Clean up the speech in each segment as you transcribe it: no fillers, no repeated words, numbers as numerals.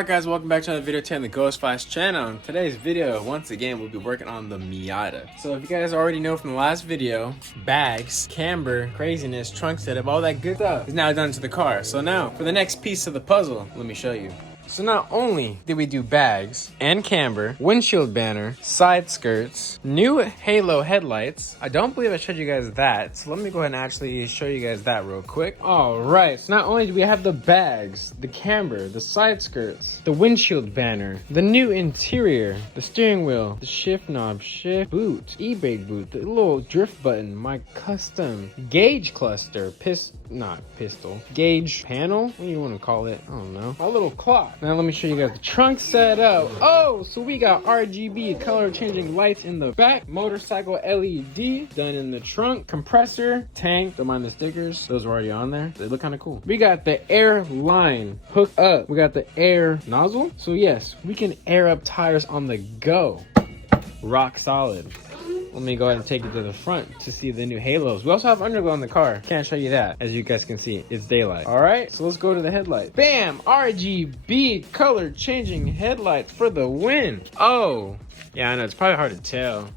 Alright guys, welcome back to another video today on the Ghost Flash channel. In today's video, once again, we'll be working on the Miata. So if you guys already know from the last video, bags, camber, craziness, trunk setup, all that good stuff is now done to the car. So now, for the next piece of the puzzle, let me show you. So not only did we do bags and camber, windshield banner, side skirts, new halo headlights. I don't believe I showed you guys that, so let me go ahead and actually show you guys that real quick. All right, so not only do we have the bags, the camber, the side skirts, the windshield banner, the new interior, the steering wheel, the shift knob, shift boot, e-brake boot, the little drift button, my custom gauge cluster, gauge panel, what do you want to call it? I don't know. My little clock. Now let me show you guys the trunk setup. Oh, so we got RGB color changing lights in the back, motorcycle LED done in the trunk, compressor, tank, don't mind the stickers, those are already on there. They look kind of cool. We got the air line hooked up. We got the air nozzle. So yes, we can air up tires on the go. Rock solid. Let me go ahead and take it to the front to see the new halos. We also have underglow in the car. Can't show you that. As you guys can see, it's daylight. All right, so let's go to the headlights. Bam! RGB color changing headlights for the win. Oh, yeah, I know. It's probably hard to tell.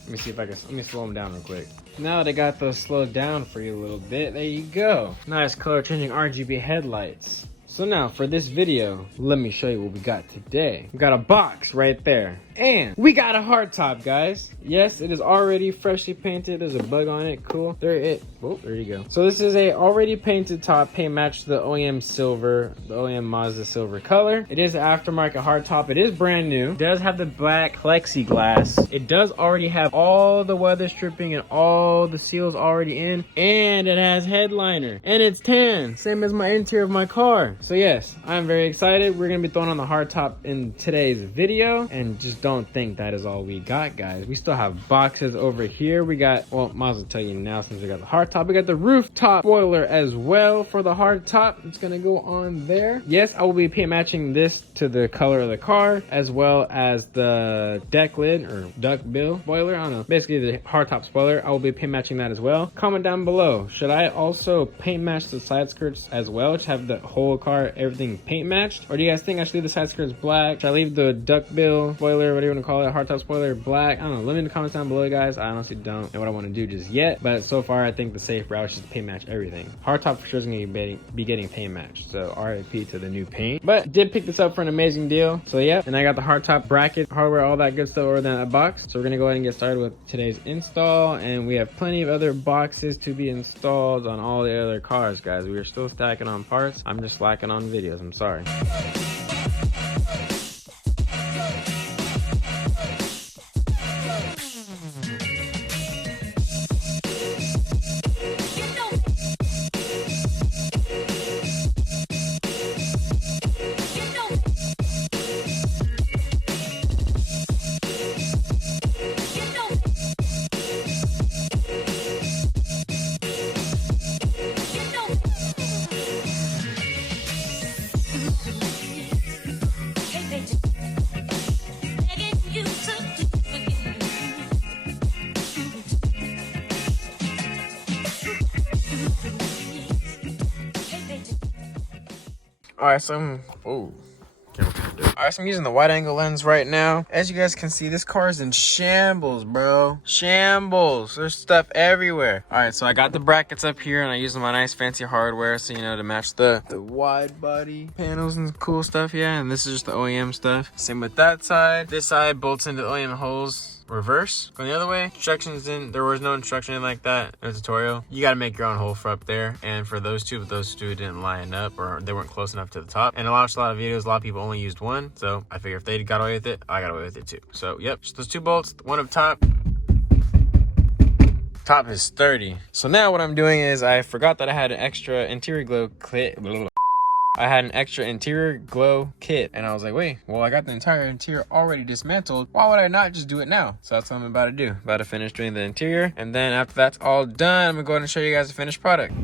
Let me see if I can, let me slow them down real quick. Now that I got those slowed down for you a little bit, there you go. Nice color changing RGB headlights. So now for this video, let me show you what we got today. We got a box right there. And we got a hardtop, guys. Yes, it is already freshly painted. There's a bug on it. Cool. There you go. So this is a already painted top, paint matched the OEM silver, the OEM Mazda silver color. It is an aftermarket hardtop. It is brand new. It does have the black plexiglass. It does already have all the weather stripping and all the seals already in. And it has headliner. And it's tan, same as my interior of my car. So yes, I'm very excited. We're gonna be throwing on the hardtop in today's video, and just don't think that is all we got, guys. We still have boxes over here. We got, well, might as well tell you now since we got the hardtop. We got the rooftop spoiler as well for the hardtop. It's gonna go on there. Yes, I will be paint matching this to the color of the car, as well as the deck lid or duck bill spoiler. I don't know. Basically the hardtop spoiler. I will be paint matching that as well. Comment down below. Should I also paint match the side skirts as well to have the whole car, everything paint matched? Or do you guys think I should leave the side skirts black? Should I leave the duck bill spoiler, whatever you want to call it, hardtop spoiler, black? I don't know. Let me in the comments down below, guys. I honestly don't know what I want to do just yet, but so far I think the safe route is just paint match everything. Hardtop for sure is going to be getting paint matched, so RIP to the new paint. But did pick this up for an amazing deal. So yeah, and I got the hardtop bracket, hardware, all that good stuff over there in that box. So we're going to go ahead and get started with today's install, and we have plenty of other boxes to be installed on all the other cars, guys. We are still stacking on parts. I'm just slacking on videos. I'm sorry. Alright, so I'm using the wide angle lens right now. As you guys can see, this car is in shambles, bro. Shambles. There's stuff everywhere. Alright, so I got the brackets up here and I use my nice fancy hardware, so you know, to match the wide body panels and cool stuff, yeah. And this is just the OEM stuff. Same with that side. This side bolts into the OEM holes. Reverse, going the other way. Instructions in, there was no instruction in like that in a tutorial. You got to make your own hole for up there, and for those two, but those two didn't line up or they weren't close enough to the top. And I watched a lot of videos, a lot of people only used one, so I figure if they got away with it, I got away with it too. So yep, just those two bolts, one up top. Top is sturdy. So now what I'm doing is I forgot that I had an extra interior glow kit. I had an extra interior glow kit, and I was like, wait, well, I got the entire interior already dismantled. Why would I not just do it now? So that's what I'm about to do. About to finish doing the interior, and then after that's all done, I'm gonna go ahead and show you guys the finished product.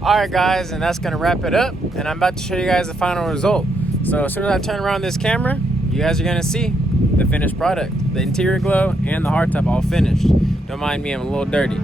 All right, guys, and that's gonna wrap it up, and I'm about to show you guys the final result. So as soon as I turn around this camera, you guys are gonna see the finished product. The interior glow and the hardtop all finished. Don't mind me, I'm a little dirty.